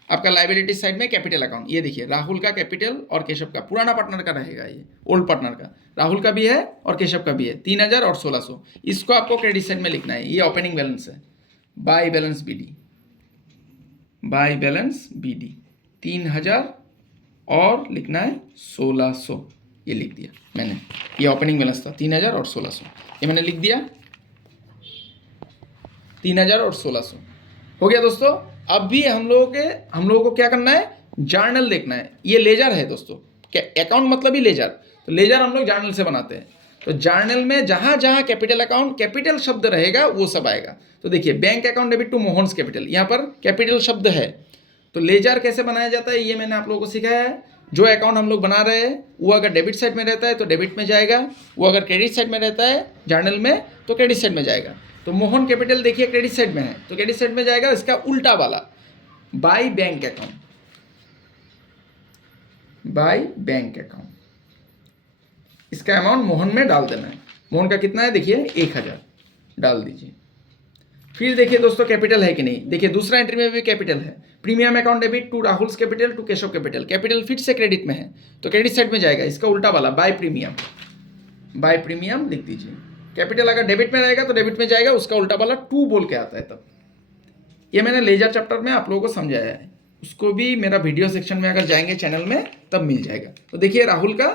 आपका लायबिलिटी साइड में कैपिटल अकाउंट। ये देखिए राहुल का कैपिटल और केशव का, पुराना पार्टनर का रहेगा, ये ओल्ड पार्टनर का, राहुल का भी है और केशव का भी है, 3000 और 1600। इसको आपको क्रेडिट साइड में लिखना है, ये ओपनिंग बैलेंस है, by balance B D, by balance B D 3000 और लिखना है 1600, ये लिख दिया मैंने, ये ओपनिंग बैलेंस था 3000 और 1600, ये मैंने लिख दिया 3000 और 1600 हो गया दोस्तों। अब भी हम लोगों को क्या करना है, जर्नल देखना है। ये लेजर है दोस्तों, अकाउंट मतलब ही लेजर, तो लेजर हम लोग जर्नल से बनाते हैं। तो जर्नल में जहां जहां कैपिटल अकाउंट कैपिटल शब्द रहेगा वो सब आएगा। तो देखिए bank account debit to Mohan's capital, यहाँ पर कैपिटल शब्द है। तो लेजर कैसे बनाया जाता है ये मैंने आप लोगों को सिखाया है। जो अकाउंट हम लोग बना रहे हैं वो अगर डेबिट साइड में रहता है तो डेबिट में जाएगा, वो अगर क्रेडिट साइड में रहता है जर्नल में तो क्रेडिट साइड में जाएगा। तो मोहन कैपिटल देखिए क्रेडिट साइड में है, तो क्रेडिट साइड में जाएगा इसका उल्टा वाला, by bank account, by bank account. इसका अमाउंट मोहन में डाल देना है। मोहन का कितना है देखिए 1000 डाल दीजिए। फिर देखिए दोस्तों कैपिटल है कि नहीं, देखिए दूसरा एंट्री में भी कैपिटल है। Premium account debit to Rahul's capital to Keshav capital, capital फिर से क्रेडिट में है तो क्रेडिट साइड में जाएगा, इसका उल्टा वाला बाय प्रीमियम, बाय प्रीमियम लिख दीजिए। कैपिटल अगर डेबिट में रहेगा तो डेबिट में जाएगा, उसका उल्टा वाला टू बोल के आता है तब। ये मैंने लेजर चैप्टर में आप लोगों को समझाया है, उसको भी मेरा वीडियो सेक्शन में अगर जाएंगे चैनल में तब मिल जाएगा। तो देखिए राहुल का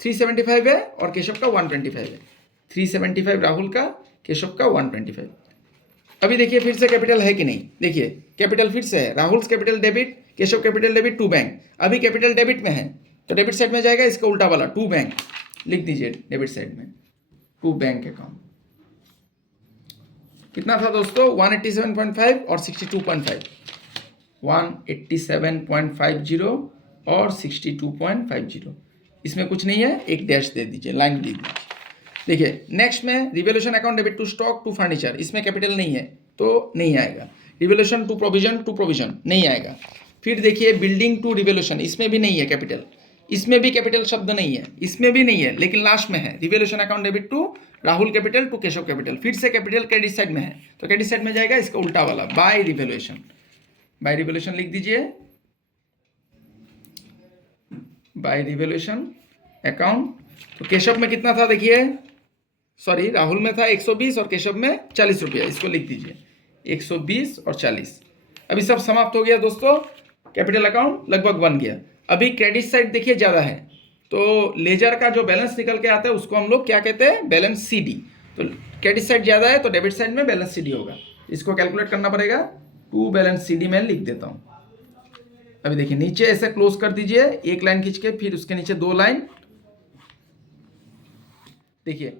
375 है और केशव का 125 है। 375 राहुल का, केशव का 125। अभी देखिए फिर से कैपिटल है कि नहीं, देखिए कैपिटल फिर से है, Rahul capital debit, Keshav capital debit to bank. अभी कैपिटल डेबिट में है तो डेबिट साइड में जाएगा, इसका उल्टा वाला टू बैंक लिख दीजिए, डेबिट साइड में टू बैंक अकाउंट। कितना था दोस्तों 187.5 और 62.5, 187.50 और 62.50। इसमें कुछ नहीं है, एक डैश दे दीजिए, लाइन दे दीजिए। देखिए नेक्स्ट में revaluation account debit to stock to furniture, इसमें कैपिटल नहीं है तो नहीं आएगा। रिवोल्यूशन टू प्रोविजन नहीं आएगा। फिर देखिए बिल्डिंग टू रिवोल्यूशन, इसमें भी नहीं है कैपिटल, इसमें भी कैपिटल शब्द नहीं है, इसमें भी नहीं है, लेकिन लास्ट में है। Revaluation account debit to Rahul capital to Keshav capital, फिर से कैपिटल क्रेडिट साइड में है तो क्रेडिट साइड में जाएगा, इसका उल्टा वाला बाय रिवोल्यूशन, बाय रिवोल्यूशन लिख दीजिए। बाय रिवोल्यूशन अकाउंट, तो केशव में कितना था देखिए, सॉरी राहुल में था 120 और केशव में 40 रुपया, इसको लिख दीजिए 120 और 40। अभी सब समाप्त हो गया दोस्तों, कैपिटल अकाउंट लगभग बन गया। अभी क्रेडिट साइड देखिए ज़्यादा है तो लेजर का जो बैलेंस निकल के आता है उसको हम लोग क्या कहते हैं, बैलेंस CD। तो क्रेडिट साइड ज़्यादा है तो डेबिट साइड में बैलेंस CD होगा, इसको कैलकुलेट करना पड़ेगा। टू बैलेंस CD में लिख देता हूँ। अभी देखिए नीचे ऐसे क्लोज कर दीजिए, एक लाइन खींच के, फिर उसके नीचे 2 लाइन। देखिए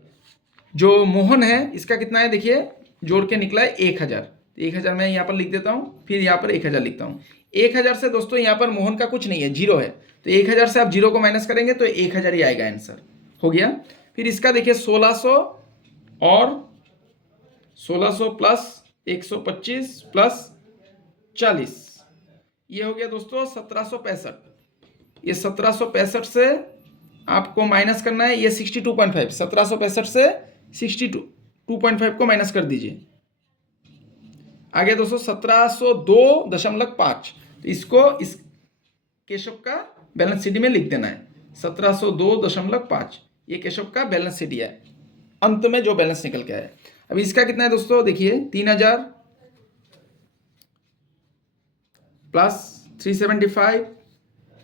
जो मोहन है इसका कितना है देखिए, जोड़ के निकला है 1000, 1000 मैं यहाँ पर लिख देता हूँ, फिर यहाँ पर 1000 लिखता हूँ। 1000 से दोस्तों यहाँ पर मोहन का कुछ नहीं है, जीरो है, तो 1000 से आप जीरो को माइनस करेंगे तो 1000 ही आएगा आंसर, हो गया। फिर इसका देखिए 1600 और 1600 प्लस 125 प्लस 40, ये हो गया दोस्तों 1765। ये 1765 से आपको माइनस करना है, ये 62.5, 1765 से 62.5 को माइनस कर दीजिए। आगे दोस्तों 1702.5, तो इसको इस केशव का बैलेंस CD में लिख देना है, 1702.5, ये केशव का बैलेंस CD है, अंत में जो बैलेंस निकल के आया। अभी इसका कितना है दोस्तों देखिए 3000 प्लस 375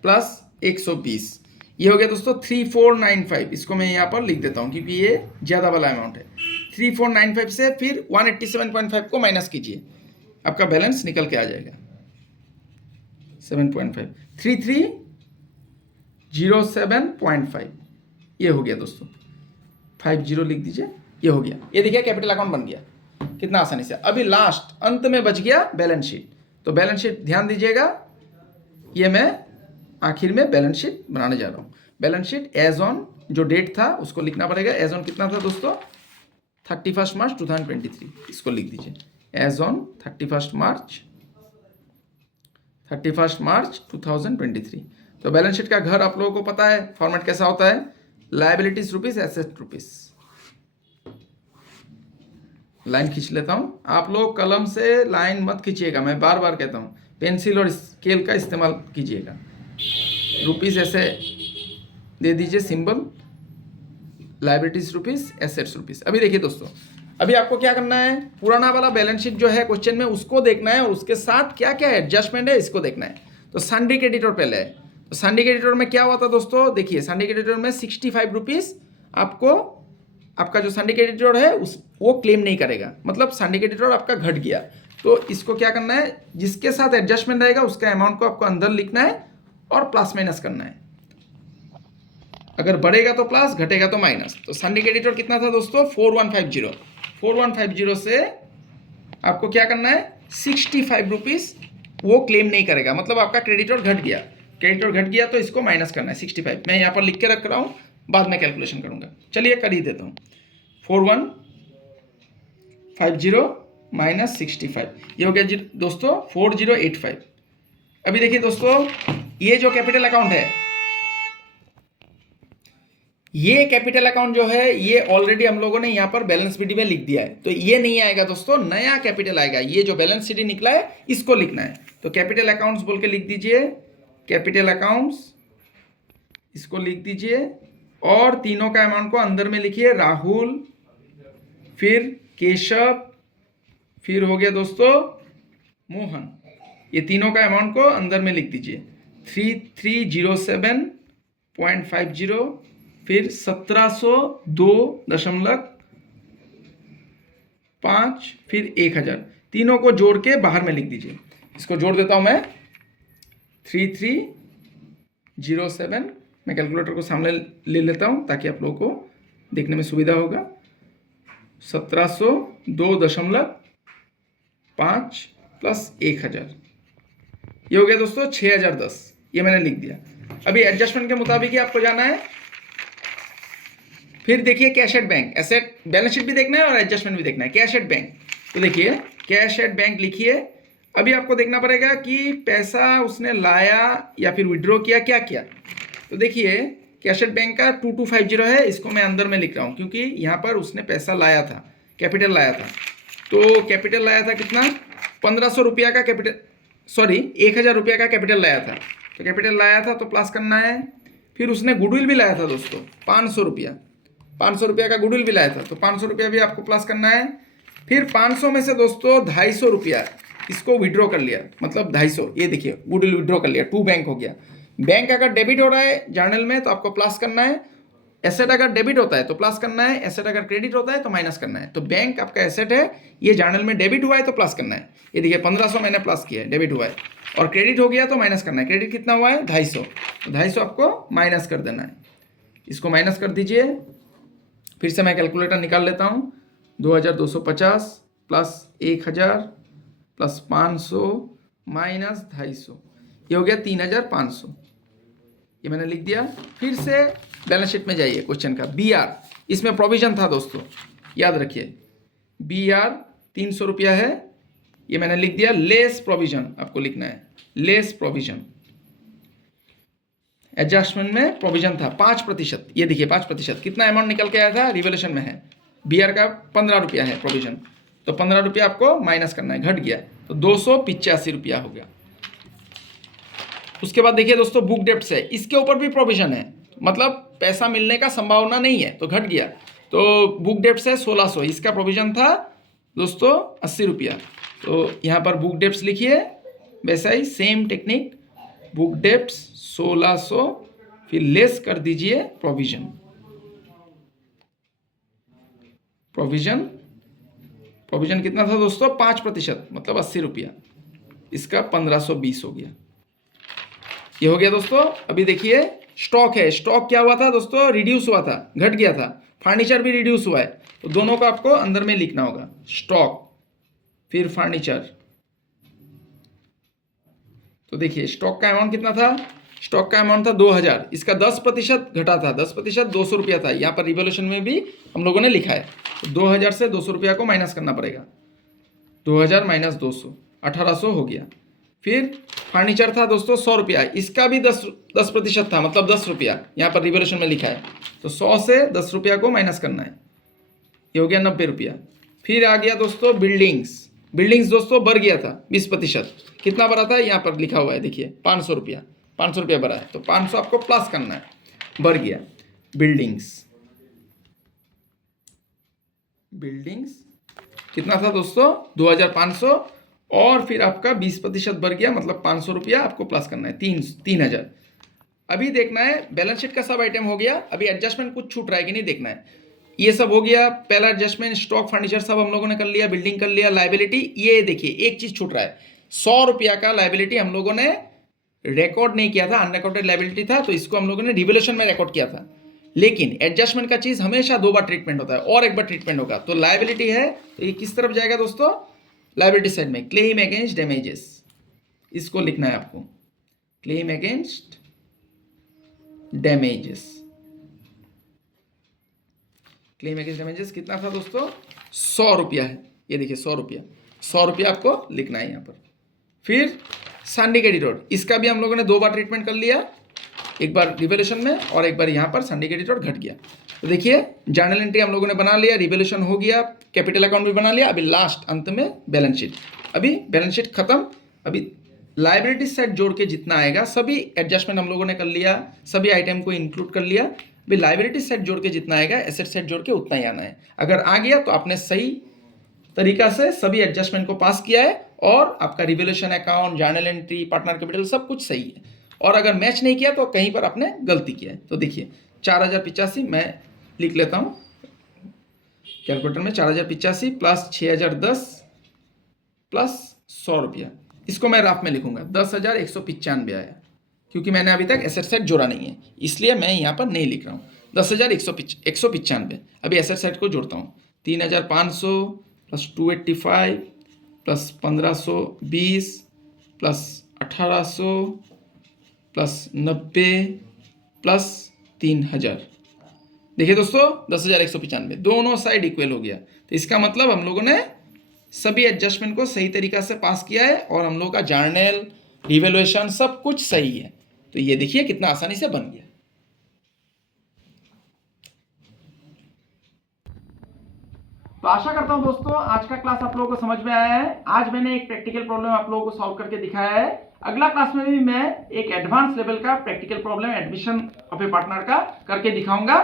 प्लस 120, ये हो गया दोस्तों 3495। इसको मैं यहाँ पर लिख देता हूँ क्योंकि ये ज़्यादा वाला अमाउंट है। 3495 से फिर 187.5 को माइनस कीजिए, आपका बैलेंस निकल के आ जाएगा 7.5, 3307.5, ये हो गया दोस्तों, 50 लिख दीजिए, ये हो गया। ये देखिए कैपिटल अकाउंट बन गया कितना आसानी से। अभी लास्ट अंत में बच गया बैलेंस शीट, तो बैलेंस शीट ध्यान दीजिएगा, ये मैं आखिर में बैलेंस शीट बनाने जा रहा हूँ। बैलेंस शीट एज ऑन जो डेट था उसको लिखना पड़ेगा। एज ऑन कितना था दोस्तों 31 मार्च 2023, इसको लिख दीजिए एज ऑन 31 मार्च 2023। तो बैलेंस शीट का घर आप लोगों को पता है फॉर्मेट कैसा होता है, liabilities rupees, asset rupees. Line खींच लेता हूँ, आप लोग कलम से लाइन मत खींचिएगा, मैं बार बार कहता हूँ, पेंसिल और स्केल का इस्तेमाल कीजिएगा। रुपीज ऐसे दे दीजिए symbol, liabilities rupees, assets rupees. अभी देखिए दोस्तों, अभी आपको क्या करना है, पुराना वाला बैलेंस शीट जो है क्वेश्चन में उसको देखना है और उसके साथ क्या क्या एडजस्टमेंट है इसको देखना है। तो सन्डी क्रेडिटर पहले है, तो सन्डी क्रेडिटर में क्या हुआ था दोस्तों, देखिए सन्डी क्रेडिटर में 65 रुपीज़ आपको, आपका जो सन्डी क्रेडिटर है वो क्लेम नहीं करेगा, मतलब सन्डी क्रेडिटर आपका घट गया। तो इसको क्या करना है, जिसके साथ एडजस्टमेंट रहेगा उसका अमाउंट को आपको अंदर लिखना है और प्लस माइनस करना है। अगर बढ़ेगा तो प्लस, घटेगा तो माइनस। तो सन्डी क्रेडिटर कितना था दोस्तों 4150, 4150 से आपको क्या करना है 65 रुपीज़ वो क्लेम नहीं करेगा, मतलब आपका क्रेडिटर घट गया। क्रेडिटर घट गया तो इसको माइनस करना है 65। मैं यहाँ पर लिख के रख रहा हूँ, बाद में कैलकुलेशन करूँगा। चलिए कर ही देता हूँ। 50 माइनस 65, ये हो गया जी दोस्तों 4085। अभी देखिए दोस्तों, ये जो कैपिटल अकाउंट है, ये कैपिटल अकाउंट जो है ये ऑलरेडी हम लोगों ने यहाँ पर बैलेंस शीट में लिख दिया है, तो ये नहीं आएगा दोस्तों, नया कैपिटल आएगा। ये जो बैलेंस शीट निकला है इसको लिखना है, तो कैपिटल अकाउंट्स बोल के लिख दीजिए, कैपिटल अकाउंट्स इसको लिख दीजिए, और तीनों का अमाउंट को अंदर में लिखिए, राहुल, फिर केशव, फिर हो गया दोस्तों मोहन, ये तीनों का अमाउंट को अंदर में लिख दीजिए। 3307.50, फिर 1702.5, फिर 1000, तीनों को जोड़ के बाहर में लिख दीजिए। इसको जोड़ देता हूं मैं, 3307, मैं कैलकुलेटर को सामने ले लेता हूं ताकि आप लोगों को देखने में सुविधा होगा। 1702.5 प्लस 1000, ये हो गया दोस्तों 6010, ये मैंने लिख दिया। अभी एडजस्टमेंट के मुताबिक ही आपको जाना है। फिर देखिए cash at bank, asset balance sheet भी देखना है और एडजस्टमेंट भी देखना है। कैश एट बैंक, तो देखिए कैश एट बैंक लिखिए। अभी आपको देखना पड़ेगा कि पैसा उसने लाया या फिर विड्रॉ किया, क्या किया। तो देखिए कैश एट बैंक का 2250 है, इसको मैं अंदर में लिख रहा हूँ क्योंकि यहाँ पर उसने पैसा लाया था, कैपिटल लाया था। तो कैपिटल लाया था कितना, 1500 रुपया का कैपिटल, सॉरी 1000 रुपया का कैपिटल लाया था। तो कैपिटल लाया था तो प्लस करना है। फिर उसने गुडविल भी लाया था दोस्तों, 500 रुपया, 500 रुपया का गुडविल भी लाया था, तो 500 रुपया भी आपको प्लस करना है। फिर 500 में से दोस्तों 250 रुपया इसको विड्रॉ कर लिया, मतलब 250, ये देखिए गुडविल विड्रॉ कर लिया, टू बैंक हो गया। बैंक अगर डेबिट हो रहा है जर्नल में तो आपको प्लस करना है, एसेट अगर डेबिट होता है तो प्लस करना है, एसेट अगर क्रेडिट होता है तो माइनस करना है। तो बैंक आपका एसेट है, ये जर्नल में डेबिट हुआ है तो प्लस करना है। ये देखिए 1500 मैंने प्लस किया है, डेबिट हुआ है, और क्रेडिट हो गया तो माइनस करना है। क्रेडिट कितना हुआ है, 250, तो 250 आपको माइनस कर देना है। इसको माइनस कर दीजिए। फिर से मैं कैलकुलेटर निकाल लेता हूँ, 2250 प्लस 1000 प्लस 500 माइनस 250, ये हो गया 3500, ये मैंने लिख दिया। फिर से बैलेंस शीट में जाइए, क्वेश्चन का बी आर, इसमें प्रोविजन था दोस्तों, याद रखिए बी आर 300 रुपया है, ये मैंने लिख दिया। लेस प्रोविजन आपको लिखना है, लेस प्रोविजन। एडजस्टमेंट में प्रोविजन था 5%, ये देखिए 5%, कितना अमाउंट निकल के आया था, रिवोल्यूशन में है। बी आर का 15 रुपया है प्रोविजन, तो 15 रुपया आपको माइनस करना है, घट गया, तो 285 रुपया हो गया। उसके बाद देखिए दोस्तों बुक डेप्ट्स है, इसके ऊपर भी प्रोविजन है, मतलब पैसा मिलने का संभावना नहीं है तो घट गया। तो बुक डेप्ट्स है 1600, इसका प्रोविजन था दोस्तों 80 रुपया, तो यहाँ पर बुक डेप्ट्स लिखिए, वैसा ही सेम टेक्निक, बुक डेप्ट्स 1600, फिर लेस कर दीजिए प्रोविजन, प्रोविजन, प्रोविजन कितना था दोस्तों 5%, मतलब 80 रुपया, इसका 1520 हो गया। ये हो गया दोस्तों। अभी देखिए स्टॉक है, स्टॉक क्या हुआ था दोस्तों, रिड्यूस हुआ था, घट गया था। फर्नीचर भी रिड्यूस हुआ है, तो दोनों को आपको अंदर में लिखना होगा, स्टॉक फिर फर्नीचर। तो देखिए स्टॉक का अमाउंट कितना था, स्टॉक का अमाउंट था 2000, इसका 10% घटा था, 10% 200 रुपया था। यहाँ पर रिवोल्यूशन में भी हम लोगों ने लिखा है, तो 2000 से 200 रुपया को माइनस करना पड़ेगा, 2000 माइनस 200, 1800 हो गया। फिर फर्नीचर था दोस्तों 100 रुपया, इसका भी 10% था, मतलब 10 रुपया, यहाँ पर रिवोल्यूशन में लिखा है, तो 100 से 10 रुपया को माइनस करना है, ये हो गया 90 रुपया। फिर आ गया दोस्तों बिल्डिंग्स, बिल्डिंग्स दोस्तों बढ़ गया था 20%, कितना बढ़ा था यहाँ पर लिखा हुआ है देखिए 500 रुपया, 500 रुपया बढ़ा है, तो 500 आपको प्लस करना है, बढ़ गया। बिल्डिंग्स, बिल्डिंग्स कितना था दोस्तों 2500, और फिर आपका 20% बढ़ गया, मतलब 500 रुपया आपको प्लस करना है, 3000। अभी देखना है बैलेंस शीट का सब आइटम हो गया, अभी एडजस्टमेंट कुछ छूट रहा है कि नहीं देखना है। ये सब हो गया, पहला एडजस्टमेंट, स्टॉक फर्नीचर सब हम लोगों ने कर लिया, बिल्डिंग कर लिया, लाइबिलिटी। ये देखिए एक चीज छूट रहा है, 100 रुपया का लाइबिलिटी हम लोगों ने रिकॉर्ड नहीं किया था, अनरिकॉर्डेड लाइबिलिटी था, तो इसको हम लोगों ने रिवोल्यूशन में रिकॉर्ड किया था। लेकिन एडजस्टमेंट का चीज हमेशा 2 बार ट्रीटमेंट होता है, और एक बार ट्रीटमेंट होगा। तो लाइबिलिटी है, तो ये किस तरफ जाएगा दोस्तों, लाइबिलिटी साइड में, क्लेम अगेंस्ट डैमेजेस, इसको लिखना है आपको, claim against damages. Claim against damages कितना था दोस्तों 100 रुपया है, ये देखिए 100 रुपया, 100 रुपया आपको लिखना है यहाँ पर। फिर सिंडिकेटेड रोड, इसका भी हम लोगों ने 2 बार ट्रीटमेंट कर लिया, एक बार रिवोल्यूशन में और एक बार यहाँ पर सिंडिकेटेड रोड घट गया। तो देखिए जर्नल एंट्री हम लोगों ने बना लिया, रिवोल्यूशन हो गया, कैपिटल अकाउंट भी बना लिया। अभी लास्ट अंत में बैलेंस शीट, अभी बैलेंस शीट खत्म। अभी लाइबिलिटी साइड जोड़ के जितना आएगा सभी एडजस्टमेंट हम लोगों ने कर लिया, सभी आइटम को इंक्लूड कर लिया। अभी लाइबिलिटी साइड जोड़ के जितना आएगा एसेट साइड जोड़ के उतना ही आना है। अगर आ गया तो आपने सही तरीका से सभी एडजस्टमेंट को पास किया है और आपका revolution account, journal entry, partner capital सब कुछ सही है। और अगर मैच नहीं किया तो कहीं पर आपने गलती किया है। तो देखिए 4085 मैं लिख लेता हूँ कैलकुलेटर में, 4085 प्लस 6010 प्लस 100 रुपया, इसको मैं राफ में लिखूंगा। 10,195 आया, क्योंकि मैंने अभी तक एसेट साइड जोड़ा नहीं है इसलिए मैं यहाँ पर नहीं लिख रहा हूँ। 10,195। अभी एसेट साइड को जोड़ता हूँ। 3,500 plus 285 plus 1,520 plus 1,800 plus 90 plus 3,000। देखिए दोस्तों 10,195 दोनों साइड इक्वल हो गया। तो इसका मतलब हम लोगों ने सभी एडजस्टमेंट को सही तरीका से पास किया है और हम लोग का जर्नल, रिवैल्यूएशन सब कुछ सही है। तो ये देखिए कितना आसानी से बन गया। तो आशा करता हूं दोस्तों आज का क्लास आप लोगों को समझ में आया है। आज मैंने एक प्रैक्टिकल प्रॉब्लम आप लोगों को सॉल्व करके दिखाया है। अगला क्लास में भी मैं एक एडवांस लेवल का practical problem admission of a partner का करके दिखाऊंगा।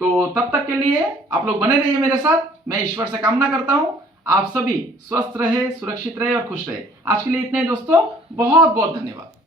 तो तब तक के लिए आप लोग बने रहिए मेरे साथ। मैं ईश्वर से कामना करता हूं आप सभी स्वस्थ रहे, सुरक्षित रहे और खुश रहे। आज के लिए इतने ही दोस्तों, बहुत बहुत धन्यवाद।